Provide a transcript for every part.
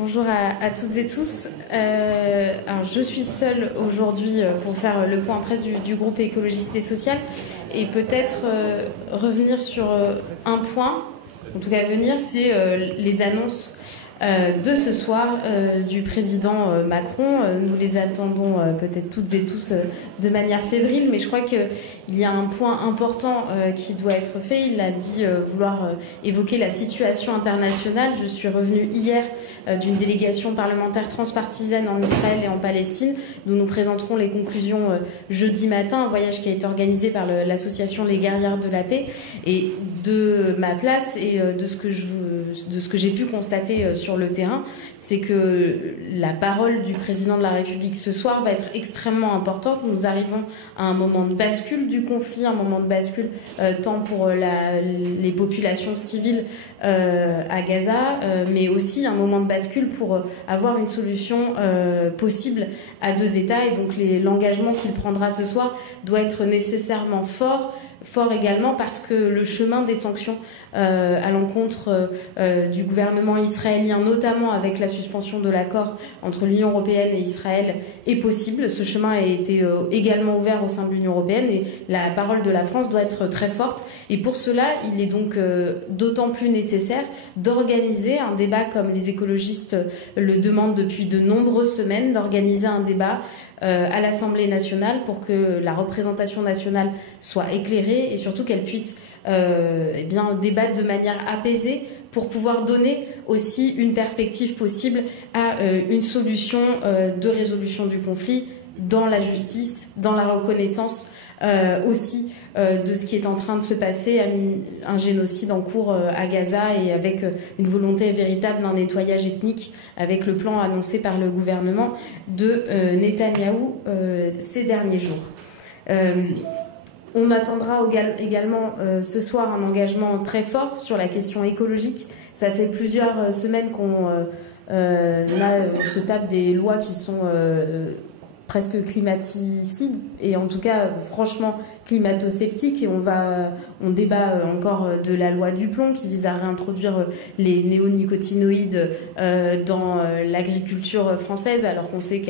Bonjour à toutes et tous. Alors je suis seule aujourd'hui pour faire le point presse du groupe écologiste et social et peut-être revenir sur un point, en tout cas venir, c'est les annonces de ce soir du président Macron. Nous les attendons peut-être toutes et tous de manière fébrile, mais je crois qu'il y a un point important qui doit être fait. Il a dit vouloir évoquer la situation internationale. Je suis revenue hier d'une délégation parlementaire transpartisane en Israël et en Palestine, dont nous présenterons les conclusions jeudi matin, un voyage qui a été organisé par l'association Les Guerrières de la Paix. Et de ma place et de ce que j'ai pu constater sur le terrain, c'est que la parole du président de la République ce soir va être extrêmement importante. Nous arrivons à un moment de bascule du conflit, un moment de bascule tant pour les populations civiles à Gaza, mais aussi un moment de bascule pour avoir une solution possible à deux États. Et donc l'engagement qu'il prendra ce soir doit être nécessairement fort également parce que le chemin des sanctions à l'encontre du gouvernement israélien, notamment avec la suspension de l'accord entre l'Union européenne et Israël, est possible. Ce chemin a été également ouvert au sein de l'Union européenne et la parole de la France doit être très forte. Et pour cela, il est donc d'autant plus nécessaire d'organiser un débat comme les écologistes le demandent depuis de nombreuses semaines, d'organiser un débat à l'Assemblée nationale pour que la représentation nationale soit éclairée et surtout qu'elle puisse débattre de manière apaisée pour pouvoir donner aussi une perspective possible à une solution de résolution du conflit dans la justice, dans la reconnaissance aussi de ce qui est en train de se passer, un génocide en cours à Gaza et avec une volonté véritable d'un nettoyage ethnique avec le plan annoncé par le gouvernement de Netanyahou ces derniers jours. On attendra également ce soir un engagement très fort sur la question écologique. Ça fait plusieurs semaines qu'on se tape des lois qui sont presque climaticides et en tout cas franchement climato-sceptiques, et on débat encore de la loi Duplon qui vise à réintroduire les néonicotinoïdes dans l'agriculture française alors qu'on sait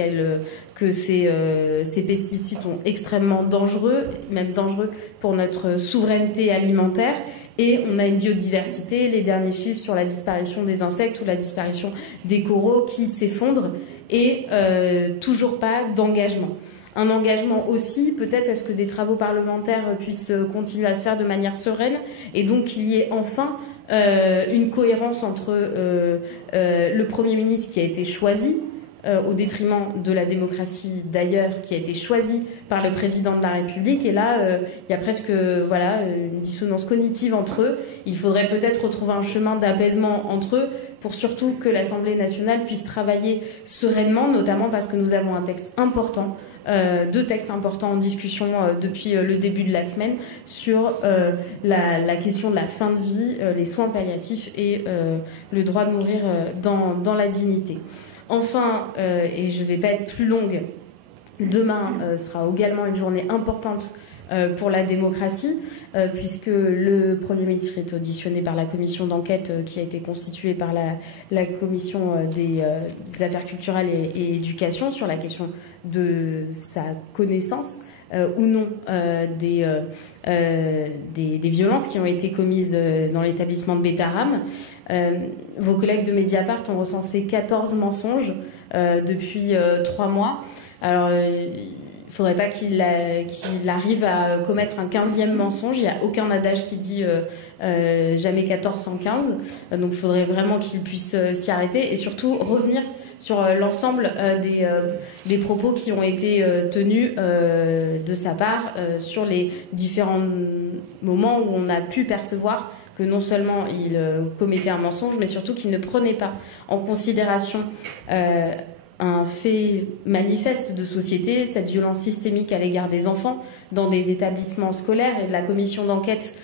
que ces pesticides sont extrêmement dangereux, même dangereux pour notre souveraineté alimentaire. Et on a une biodiversité, les derniers chiffres sur la disparition des insectes ou la disparition des coraux qui s'effondrent et toujours pas d'engagement. Un engagement aussi, peut-être est-ce que des travaux parlementaires puissent continuer à se faire de manière sereine et donc qu'il y ait enfin une cohérence entre le Premier ministre qui a été choisi au détriment de la démocratie d'ailleurs, qui a été choisie par le président de la République. Et là, il y a presque une dissonance cognitive entre eux. Il faudrait peut-être retrouver un chemin d'apaisement entre eux pour surtout que l'Assemblée nationale puisse travailler sereinement, notamment parce que nous avons un texte important, deux textes importants en discussion depuis le début de la semaine sur la question de la fin de vie, les soins palliatifs et le droit de mourir dans la dignité. Enfin, et je ne vais pas être plus longue, demain sera également une journée importante pour la démocratie, puisque le Premier ministre est auditionné par la commission d'enquête qui a été constituée par la commission des affaires culturelles et éducation sur la question de sa connaissance ou non des violences qui ont été commises dans l'établissement de Betaram. Vos collègues de Mediapart ont recensé 14 mensonges depuis 3 mois. Alors, il ne faudrait pas qu'il arrive à commettre un 15e mensonge. Il n'y a aucun adage qui dit jamais 14 sans 15. Donc, il faudrait vraiment qu'il puisse s'y arrêter et surtout revenir sur l'ensemble des propos qui ont été tenus de sa part sur les différents moments où on a pu percevoir que non seulement il commettait un mensonge, mais surtout qu'il ne prenait pas en considération un fait manifeste de société, cette violence systémique à l'égard des enfants dans des établissements scolaires. Et de la commission d'enquête,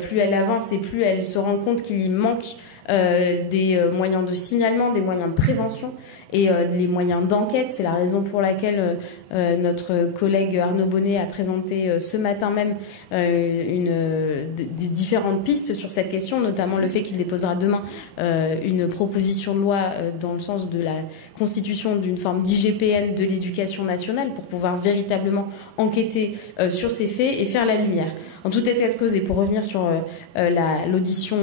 plus elle avance et plus elle se rend compte qu'il y manque des moyens de signalement, des moyens de prévention et les moyens d'enquête. C'est la raison pour laquelle notre collègue Arnaud Bonnet a présenté ce matin même des différentes pistes sur cette question, notamment le fait qu'il déposera demain une proposition de loi dans le sens de la constitution d'une forme d'IGPN de l'éducation nationale pour pouvoir véritablement enquêter sur ces faits et faire la lumière. En tout état de cause, et pour revenir sur l'audition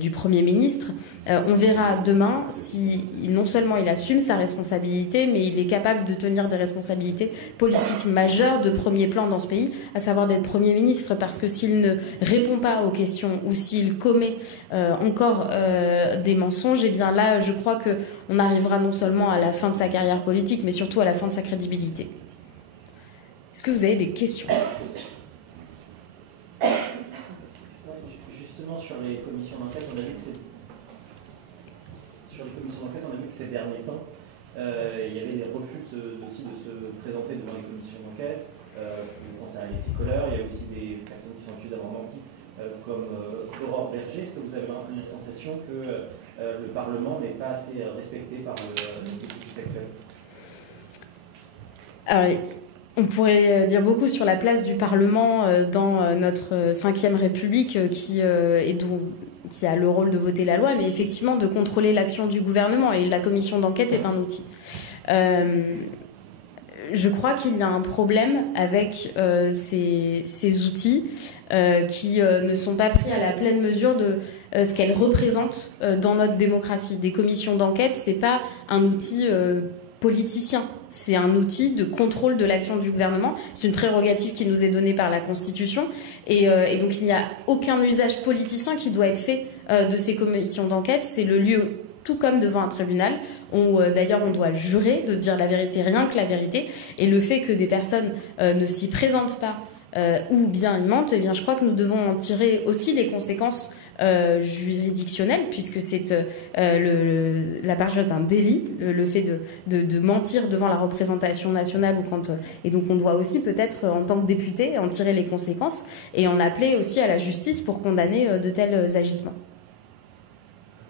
du Premier ministre, on verra demain si non seulement il assume sa responsabilité, mais il est capable de tenir des responsabilités politiques majeures de premier plan dans ce pays, à savoir d'être Premier ministre, parce que s'il ne répond pas aux questions ou s'il commet encore des mensonges, et bien là, je crois qu'on arrivera non seulement à la fin de sa carrière politique, mais surtout à la fin de sa crédibilité. Est-ce que vous avez des questions ? Justement, sur les commissions d'enquête, on a vu que ces derniers temps, il y avait des refus aussi de se présenter devant les commissions d'enquête. Je pense à Alexis Kohler, il y a aussi des personnes qui sont accusées d'avoir menti, comme Aurore Berger. Est-ce que vous avez la sensation que le Parlement n'est pas assez respecté par l'exécutif actuel ? Alors, on pourrait dire beaucoup sur la place du Parlement dans notre 5e République qui a le rôle de voter la loi, mais effectivement de contrôler l'action du gouvernement. Et la commission d'enquête est un outil. Je crois qu'il y a un problème avec ces outils qui ne sont pas pris à la pleine mesure de ce qu'elles représentent dans notre démocratie. Des commissions d'enquête, c'est pas un outil politicien. C'est un outil de contrôle de l'action du gouvernement. C'est une prérogative qui nous est donnée par la Constitution. Et donc, il n'y a aucun usage politicien qui doit être fait de ces commissions d'enquête. C'est le lieu, tout comme devant un tribunal, où d'ailleurs on doit jurer de dire la vérité, rien que la vérité. Et le fait que des personnes ne s'y présentent pas ou bien y mentent, eh bien, je crois que nous devons en tirer aussi les conséquences juridictionnel, puisque c'est la période d'un délit, le fait de mentir devant la représentation nationale, et donc on doit aussi peut-être en tant que député en tirer les conséquences et en appeler aussi à la justice pour condamner de tels agissements.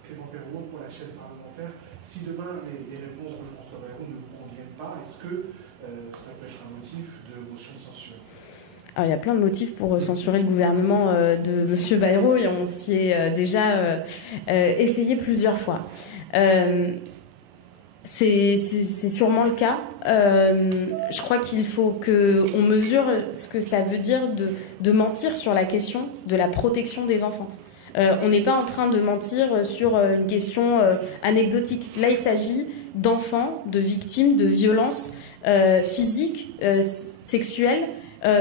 Clément Perron, pour la chaîne parlementaire, si demain les réponses de François Bayrou ne vous conviennent pas, est-ce que ça peut être un motif de motion de censure ? Alors, il y a plein de motifs pour censurer le gouvernement de M. Bayrou et on s'y est déjà essayé plusieurs fois. C'est sûrement le cas. Je crois qu'il faut qu'on mesure ce que ça veut dire de mentir sur la question de la protection des enfants. On n'est pas en train de mentir sur une question anecdotique. Là, il s'agit d'enfants, de victimes de violences physiques, sexuelles,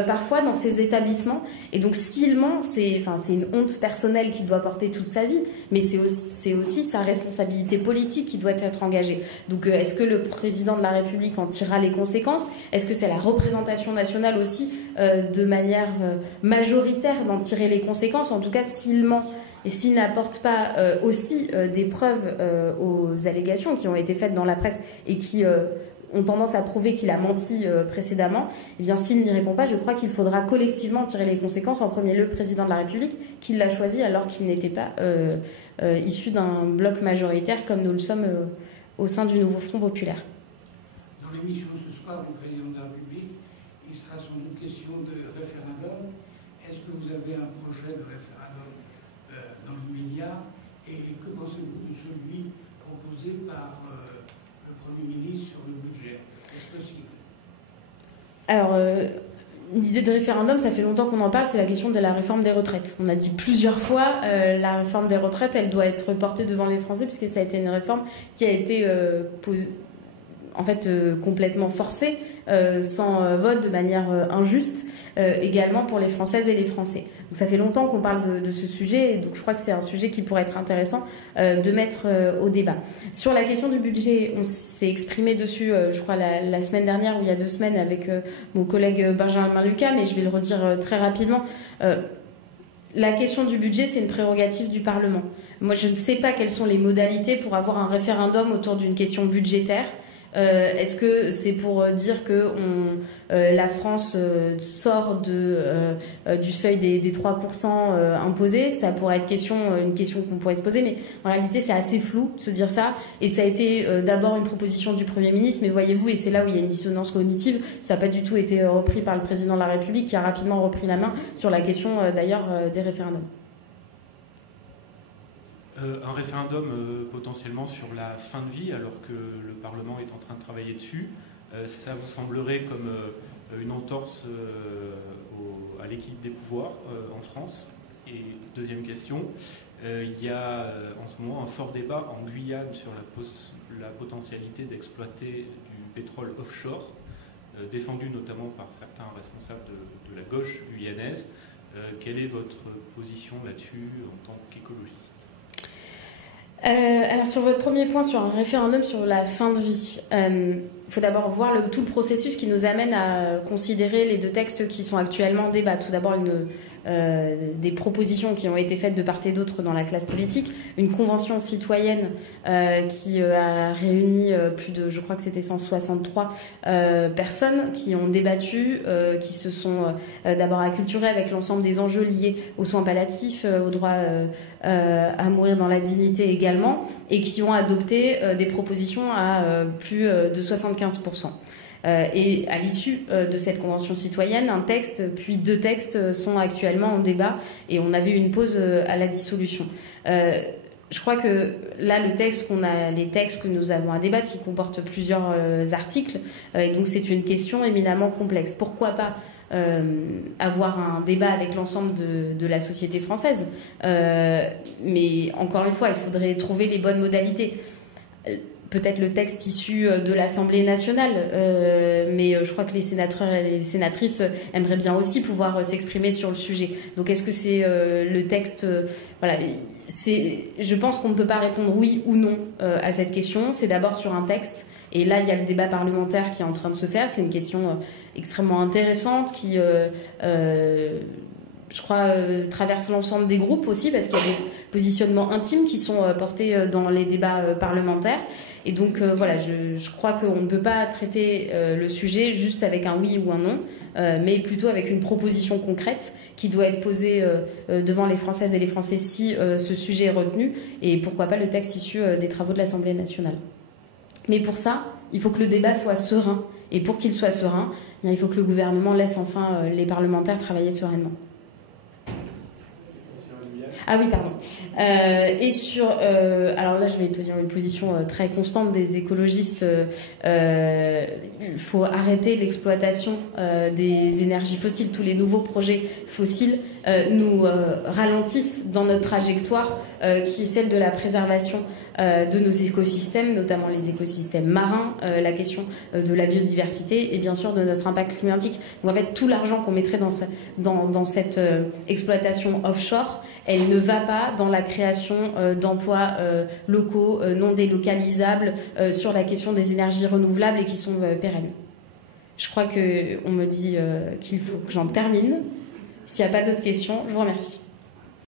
parfois dans ces établissements. Et donc s'il ment, c'est une honte personnelle qu'il doit porter toute sa vie, mais c'est aussi sa responsabilité politique qui doit être engagée. Donc est-ce que le président de la République en tirera les conséquences ? Est-ce que c'est la représentation nationale aussi, de manière majoritaire, d'en tirer les conséquences ? En tout cas, s'il ment et s'il n'apporte pas aussi des preuves aux allégations qui ont été faites dans la presse et qui ont tendance à prouver qu'il a menti précédemment, eh bien s'il n'y répond pas, je crois qu'il faudra collectivement tirer les conséquences. En premier lieu, le président de la République, qui l'a choisi alors qu'il n'était pas issu d'un bloc majoritaire comme nous le sommes au sein du nouveau Front populaire. Dans l'émission ce soir du président de la République, il sera sans doute question de référendum. Est-ce que vous avez un projet de référendum dans l'immédiat et que pensez-vous de celui proposé par le Premier ministre sur le budget? Est-ce possible? Alors, l'idée de référendum, ça fait longtemps qu'on en parle, c'est la question de la réforme des retraites. On a dit plusieurs fois, la réforme des retraites, elle doit être portée devant les Français, puisque ça a été une réforme qui a été complètement forcée, sans vote, de manière injuste, également pour les Françaises et les Français. Donc ça fait longtemps qu'on parle de ce sujet, et donc je crois que c'est un sujet qui pourrait être intéressant de mettre au débat. Sur la question du budget, on s'est exprimé dessus, je crois, la semaine dernière, ou il y a 2 semaines, avec mon collègue Benjamin Lucas, mais je vais le redire très rapidement. La question du budget, c'est une prérogative du Parlement. Moi, je ne sais pas quelles sont les modalités pour avoir un référendum autour d'une question budgétaire. Est-ce que c'est pour dire que la France sort du seuil des 3% imposés? Ça pourrait être une question qu'on pourrait se poser, mais en réalité c'est assez flou de se dire ça, et ça a été d'abord une proposition du Premier ministre, mais voyez-vous, et c'est là où il y a une dissonance cognitive, ça n'a pas du tout été repris par le président de la République, qui a rapidement repris la main sur la question d'ailleurs des référendums. Un référendum potentiellement sur la fin de vie, alors que le Parlement est en train de travailler dessus, ça vous semblerait comme une entorse à l'équilibre des pouvoirs en France? Et deuxième question, il y a en ce moment un fort débat en Guyane sur la potentialité d'exploiter du pétrole offshore, défendu notamment par certains responsables de la gauche guyanaise. Quelle est votre position là-dessus en tant qu'écologiste? Alors sur votre premier point, sur un référendum sur la fin de vie, il faut d'abord voir tout le processus qui nous amène à considérer les deux textes qui sont actuellement en débat. Tout d'abord, des propositions qui ont été faites de part et d'autre dans la classe politique, une convention citoyenne qui a réuni plus de, je crois que c'était 163 personnes qui ont débattu, qui se sont d'abord acculturées avec l'ensemble des enjeux liés aux soins palliatifs, au droit à mourir dans la dignité également, et qui ont adopté des propositions à plus de 75%. Et à l'issue de cette convention citoyenne, un texte puis deux textes sont actuellement en débat, et on avait une pause à la dissolution. Je crois que là, les textes que nous avons à débattre, ils comportent plusieurs articles, et donc c'est une question éminemment complexe. Pourquoi pas avoir un débat avec l'ensemble de la société française, mais encore une fois, il faudrait trouver les bonnes modalités. Peut-être le texte issu de l'Assemblée nationale, mais je crois que les sénateurs et les sénatrices aimeraient bien aussi pouvoir s'exprimer sur le sujet. Donc est-ce que c'est le texte... voilà, je pense qu'on ne peut pas répondre oui ou non à cette question. C'est d'abord sur un texte. Et là, il y a le débat parlementaire qui est en train de se faire. C'est une question extrêmement intéressante qui... je crois, traverse l'ensemble des groupes aussi, parce qu'il y a des positionnements intimes qui sont portés dans les débats parlementaires. Et donc, voilà, je crois qu'on ne peut pas traiter le sujet juste avec un oui ou un non, mais plutôt avec une proposition concrète qui doit être posée devant les Françaises et les Français si ce sujet est retenu, et pourquoi pas le texte issu des travaux de l'Assemblée nationale. Mais pour ça, il faut que le débat soit serein. Et pour qu'il soit serein, il faut que le gouvernement laisse enfin les parlementaires travailler sereinement. Ah oui, pardon. Et sur... alors là, je vais tenir une position très constante des écologistes. Il faut arrêter l'exploitation des énergies fossiles. Tous les nouveaux projets fossiles nous ralentissent dans notre trajectoire qui est celle de la préservation de nos écosystèmes, notamment les écosystèmes marins, la question de la biodiversité et bien sûr de notre impact climatique. Donc en fait, tout l'argent qu'on mettrait dans cette exploitation offshore, elle ne va pas dans la création d'emplois locaux, non délocalisables, sur la question des énergies renouvelables et qui sont pérennes. Je crois qu'on me dit qu'il faut que j'en termine. S'il n'y a pas d'autres questions, je vous remercie.